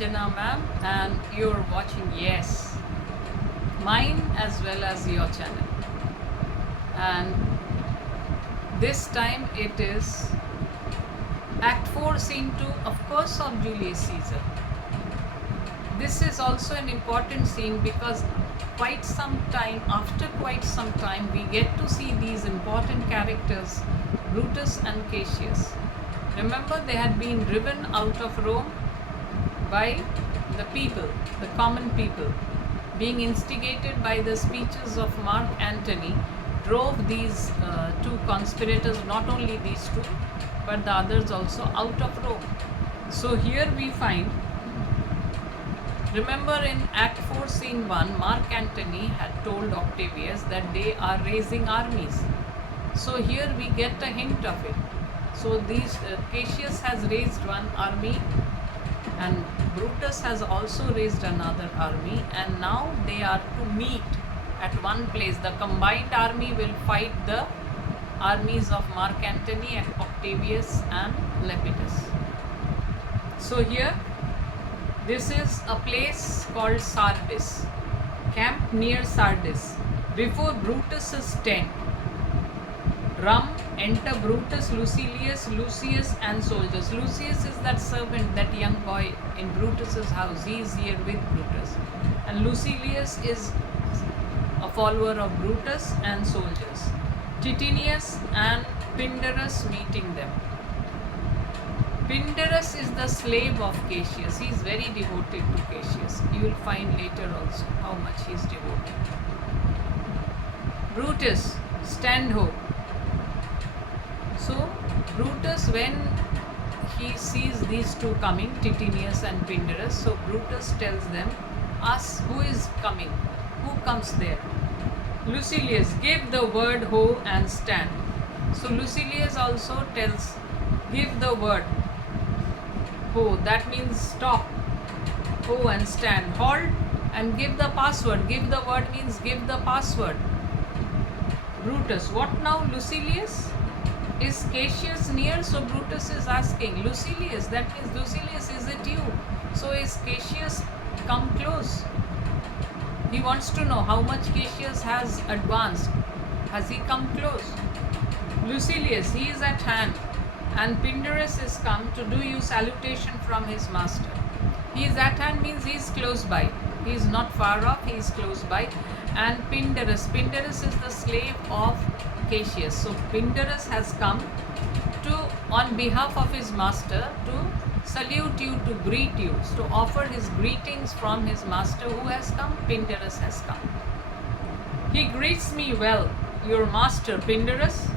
Ranjana ma'am, and you're watching Yes, mine as well as your channel. And this time it is Act 4, Scene 2, of course, of Julius Caesar. This is also an important scene because after quite some time, we get to see these important characters, Brutus and Cassius. Remember, they had been driven out of Rome by the people, the common people, being instigated by the speeches of Mark Antony, drove these two conspirators, not only these two, but the others also, out of Rome. So here we find, remember in Act 4, Scene 1, Mark Antony had told Octavius that they are raising armies. So here we get a hint of it. So Cassius has raised one army, and Brutus has also raised another army, and now they are to meet at one place. The combined army will fight the armies of Mark Antony and Octavius and Lepidus. So here, this is a place called Sardis, camp near Sardis. Before Brutus's tent, enter Brutus, Lucilius, Lucius and soldiers. Lucius is that servant, that young boy in Brutus's house. He is here with Brutus. And Lucilius is a follower of Brutus and soldiers. Titinius and Pindarus meeting them. Pindarus is the slave of Cassius. He is very devoted to Cassius. You will find later also how much he is devoted. Brutus, stand ho. So Brutus, when he sees these two coming, Titinius and Pindarus, so Brutus tells them, ask who is coming, who comes there. Lucilius, give the word ho and stand. So Lucilius also tells, give the word ho, that means stop, ho and stand, halt and give the password. Give the word means give the password. Brutus, what now, Lucilius? Is Cassius near? So Brutus is asking, Lucilius, that means Lucilius, is it you? So is Cassius come close? He wants to know how much Cassius has advanced. Has he come close? Lucilius, he is at hand, and Pindarus is come to do you salutation from his master. He is at hand means he is close by. He is not far off, he is close by. And Pindarus is the slave of Cassius. So Pindarus has come on behalf of his master to salute you, to greet you, to offer his greetings from his master. Who has come? Pindarus has come. He greets me well, your master Pindarus,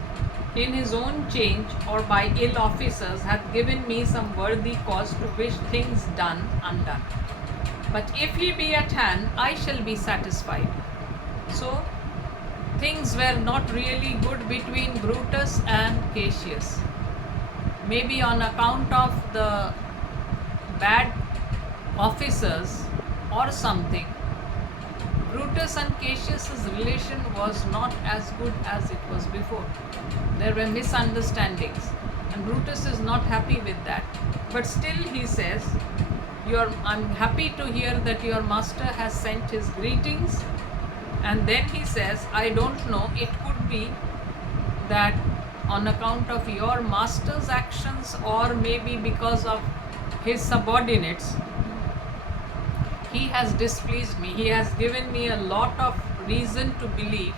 in his own change or by ill officers, hath given me some worthy cause to wish things done undone. But if he be at hand, I shall be satisfied. So things were not really good between Brutus and Cassius. Maybe on account of the bad officers or something, Brutus and Cassius's relation was not as good as it was before. There were misunderstandings, and Brutus is not happy with that. But still he says, I'm happy to hear that your master has sent his greetings. And then he says, I don't know, it could be that on account of your master's actions, or maybe because of his subordinates, he has displeased me. He has given me a lot of reason to believe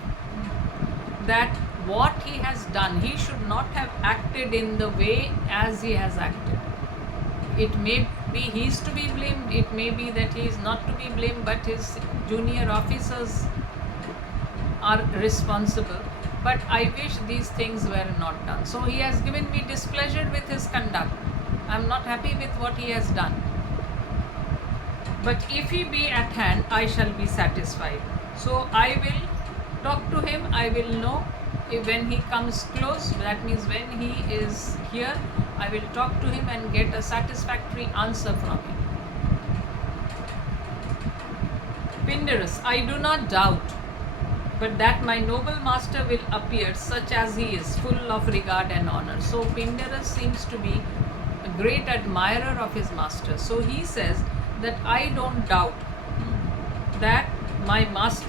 that what he has done, he should not have acted in the way as he has acted. It may be he is to be blamed, it may be that he is not to be blamed, but his junior officers are responsible. But I wish these things were not done. So he has given me displeasure with his conduct. I am not happy with what he has done. But if he be at hand, I shall be satisfied. So I will talk to him. I will know when he comes close. That means when he is here, I will talk to him and get a satisfactory answer from him. Pindarus, I do not doubt, but that my noble master will appear such as he is, full of regard and honor. So Pindarus seems to be a great admirer of his master. So he says that I don't doubt that my master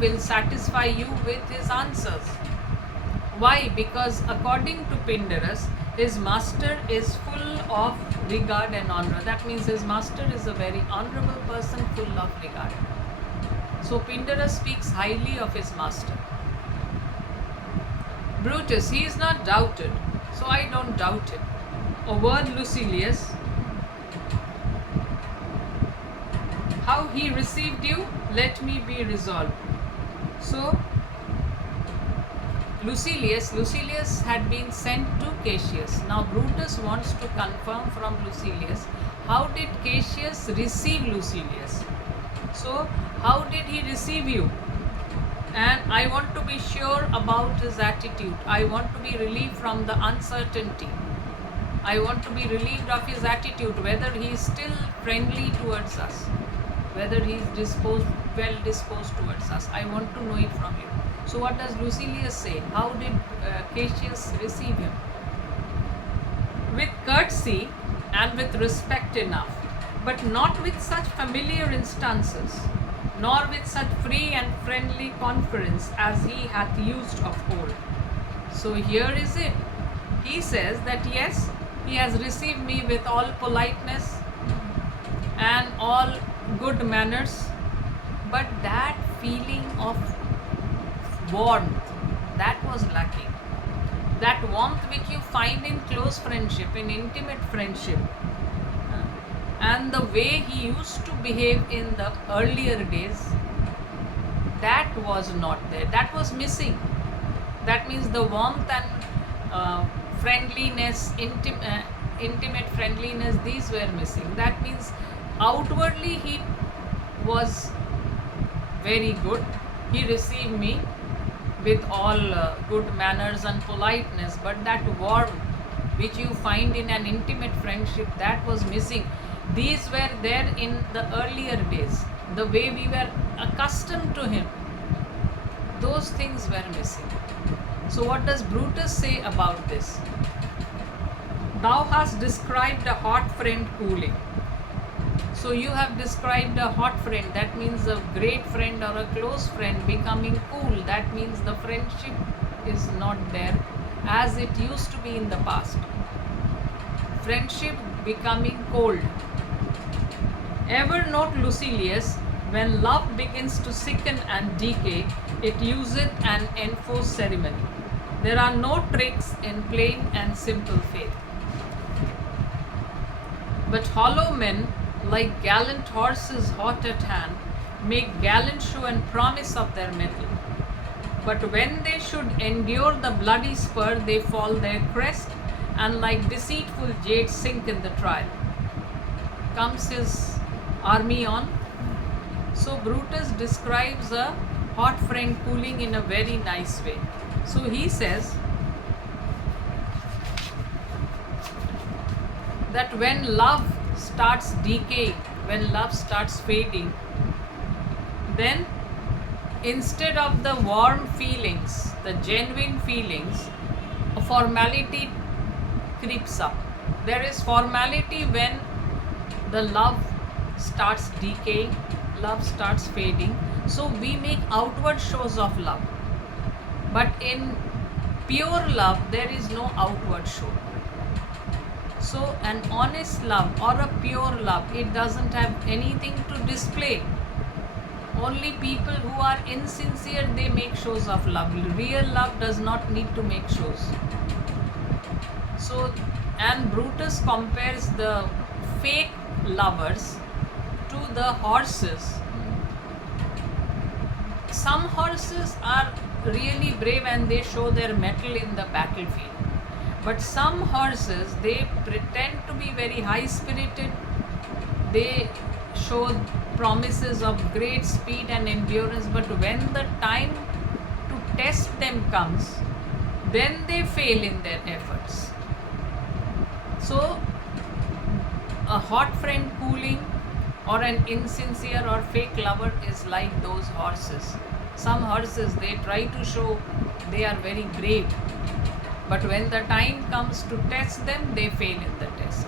will satisfy you with his answers. Why? Because according to Pindarus, his master is full of regard and honor. That means his master is a very honorable person, full of regard. So Pindarus speaks highly of his master. Brutus, he is not doubted, so I don't doubt it. O word Lucilius, how he received you, let me be resolved. So Lucilius had been sent to Cassius. Now Brutus wants to confirm from Lucilius, how did Cassius receive Lucilius? So how did he receive you? And I want to be sure about his attitude. I want to be relieved from the uncertainty. I want to be relieved of his attitude, whether he is still friendly towards us, whether he is well disposed towards us. I want to know it from you. So what does Lucilius say? How did Cassius receive him? With courtesy and with respect enough, but not with such familiar instances, nor with such free and friendly conference as he hath used of old. So here is it. He says that yes, he has received me with all politeness and all good manners, but that feeling of warmth, that was lacking. That warmth which you find in close friendship, in intimate friendship, and the way he used to behave in the earlier days, that was not there. That was missing. That means the warmth and friendliness, intimate friendliness, these were missing. That means outwardly he was very good. He received me with all good manners and politeness, but that warmth which you find in an intimate friendship, that was missing. These were there in the earlier days, the way we were accustomed to him. Those things were missing. So what does Brutus say about this? Thou hast described a hot friend cooling. So you have described a hot friend, that means a great friend or a close friend becoming cool. That means the friendship is not there as it used to be in the past. Friendship becoming cold. Ever note Lucilius, when love begins to sicken and decay, it useth an enforced ceremony. There are no tricks in plain and simple faith. But hollow men, like gallant horses hot at hand, make gallant show and promise of their mettle. But when they should endure the bloody spur, they fall their crest, and like deceitful jades sink in the trial. Comes his army on. So Brutus describes a hot friend cooling in a very nice way. So he says that when love starts decaying, when love starts fading, then instead of the warm feelings, the genuine feelings, a formality creeps up. There is formality when the love starts decaying, love starts fading. So we make outward shows of love. But in pure love, there is no outward show. So an honest love or a pure love, it doesn't have anything to display. Only people who are insincere, they make shows of love. Real love does not need to make shows. So, and Brutus compares the fake lovers to the horses. Some horses are really brave and they show their mettle in the battlefield. But some horses, they pretend to be very high spirited. They show promises of great speed and endurance, but when the time to test them comes, then they fail in their efforts. So a hot friend cooling or an insincere or fake lover is like those horses. Some horses, they try to show they are very brave, but when the time comes to test them, they fail in the test.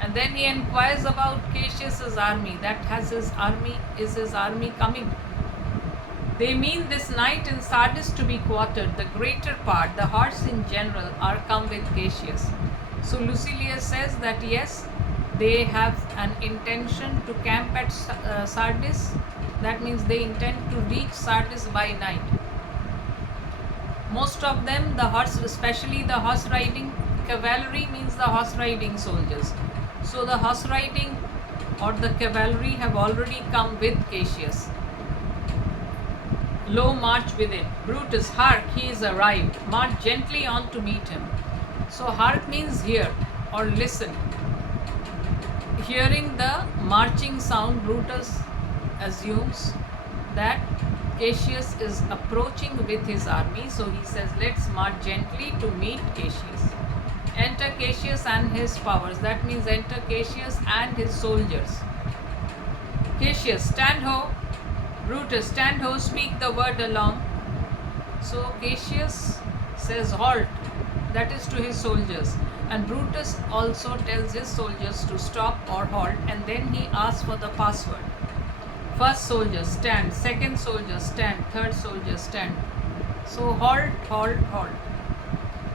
And Then he inquires about Cassius's army. Is his army coming? They mean this night in Sardis to be quartered. The greater part, the horse in general, are come with Cassius. So Lucilius says that yes, they have an intention to camp at Sardis. That means they intend to reach Sardis by night. Most of them, the horse, especially the horse riding cavalry, means the horse riding soldiers. So the horse riding or the cavalry have already come with Cassius. Lo, march within. Brutus, hark, he is arrived. March gently on to meet him. So hark means hear or listen. Hearing the marching sound, Brutus assumes that Cassius is approaching with his army. So he says, let's march gently to meet Cassius. Enter Cassius and his powers. That means enter Cassius and his soldiers. Cassius, stand ho. Brutus, stand ho, speak the word along. So Cassius says halt, that is to his soldiers. And Brutus also tells his soldiers to stop or halt, and then he asks for the password. First soldier, stand. Second soldier, stand. Third soldier, stand. So halt, halt, halt.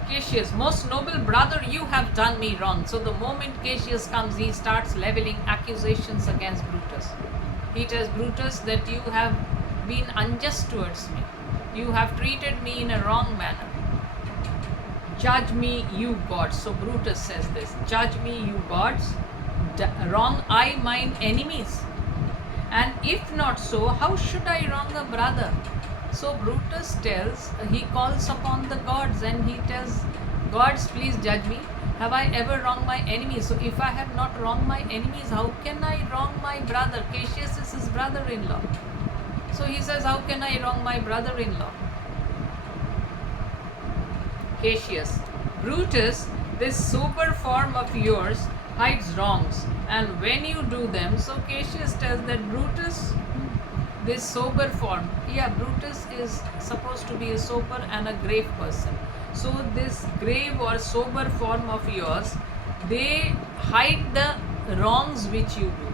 Cassius, most noble brother, you have done me wrong. So the moment Cassius comes, he starts leveling accusations against Brutus. He tells Brutus that you have been unjust towards me. You have treated me in a wrong manner. Judge me, you gods. So Brutus says this. Judge me, you gods. Wrong I mine enemies. And if not so, how should I wrong a brother? So Brutus he calls upon the gods and he tells, gods, please judge me. Have I ever wronged my enemies? So if I have not wronged my enemies, how can I wrong my brother? Cassius is his brother-in-law. So he says, how can I wrong my brother-in-law? Cassius, Brutus, this sober form of yours hides wrongs, and when you do them, so Cassius tells that Brutus, this sober form, Brutus is supposed to be a sober and a grave person. So this grave or sober form of yours, they hide the wrongs which you do.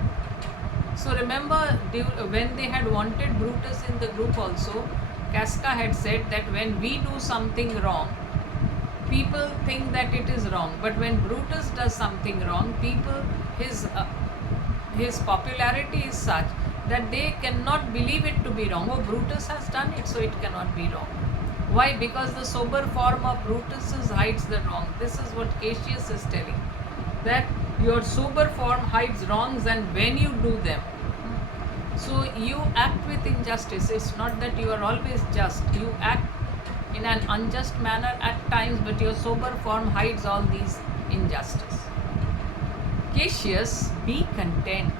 So remember, when they had wanted Brutus in the group also, Casca had said that when we do something wrong, people think that it is wrong. But when Brutus does something wrong, his popularity is such that they cannot believe it to be wrong. Oh, Brutus has done it, so it cannot be wrong. Why? Because the sober form of Brutus hides the wrong. This is what Cassius is telling. That your sober form hides wrongs, and when you do them, so you act with injustice. It's not that you are always just. You act in an unjust manner at times, but your sober form hides all these injustice. Cassius, be content.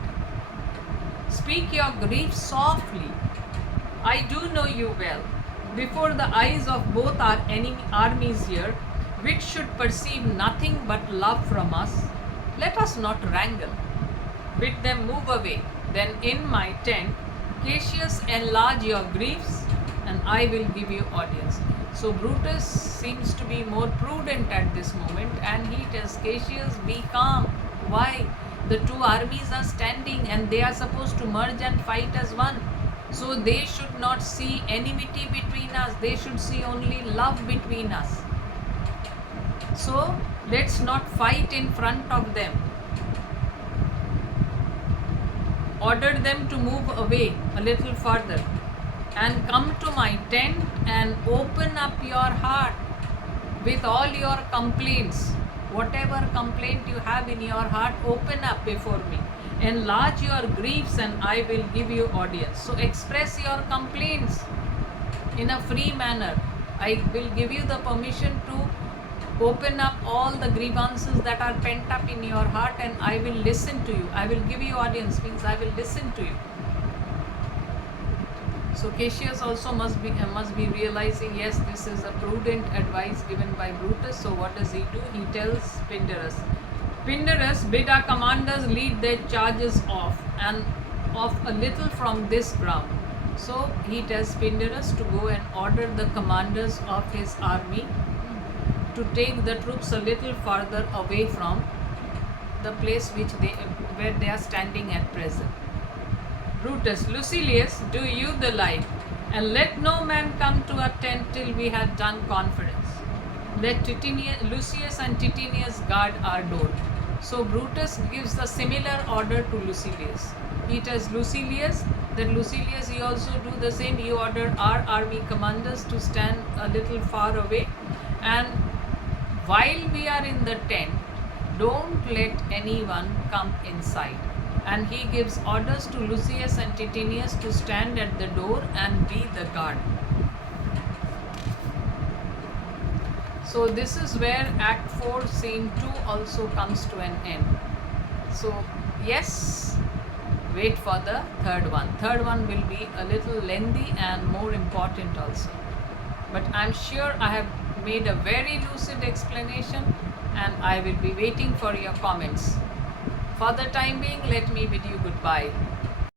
Speak your grief softly. I do know you well. Before the eyes of both our enemy armies here, which should perceive nothing but love from us, let us not wrangle. Bid them move away. Then in my tent, Cassius, enlarge your griefs, and I will give you audience. So Brutus seems to be more prudent at this moment, and he tells Cassius, be calm. Why? The two armies are standing and they are supposed to merge and fight as one. So they should not see enmity between us. They should see only love between us. So let's not fight in front of them. Order them to move away a little further and come to my tent and open up your heart with all your complaints. Whatever complaint you have in your heart, open up before me. Enlarge your griefs and I will give you audience. So express your complaints in a free manner. I will give you the permission to open up all the grievances that are pent up in your heart, and I will listen to you. I will give you audience, means I will listen to you. So Cassius also must be realizing, yes, this is a prudent advice given by Brutus. So what does he do? He tells Pindarus, bid our commanders lead their charges off a little from this ground. So he tells Pindarus to go and order the commanders of his army to take the troops a little farther away from the place where they are standing at present. Brutus, Lucilius, do you the like, and let no man come to our tent till we have done conference. Let Lucius and Titinius guard our door. So Brutus gives the similar order to Lucilius. He tells Lucilius that Lucilius, he also do the same. He ordered our army commanders to stand a little far away, and while we are in the tent, don't let anyone come inside. And he gives orders to Lucius and Titinius to stand at the door and be the guard. So this is where Act 4, Scene 2 also comes to an end. So yes, wait for the third one. Third one will be a little lengthy and more important also. But I'm sure I have made a very lucid explanation, and I will be waiting for your comments. For the time being, let me bid you goodbye.